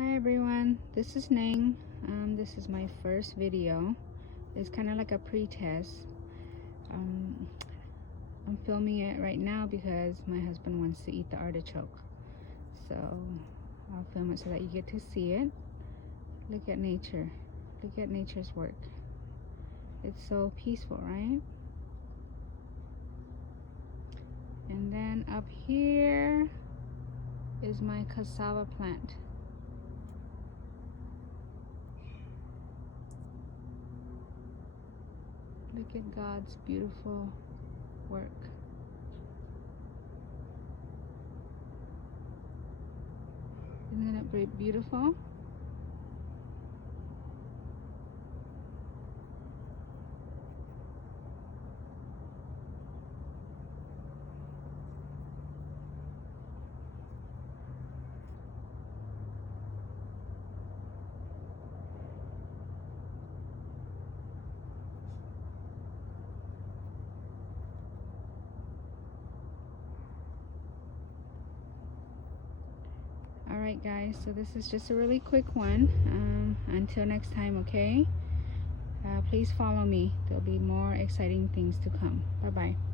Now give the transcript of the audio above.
Hi everyone, this is Nang. This is my first video. It's kind of like a pre-test. I'm filming it right now because my husband wants to eat the artichoke. So I'll film it so that you get to see it. Look at nature. Look at nature's work. It's so peaceful, right? And then up here is my cassava plant. Look at God's beautiful work. Isn't it beautiful? Alright guys, so this is just a really quick one. Until next time, okay? Please follow me. There'll be more exciting things to come. Bye bye.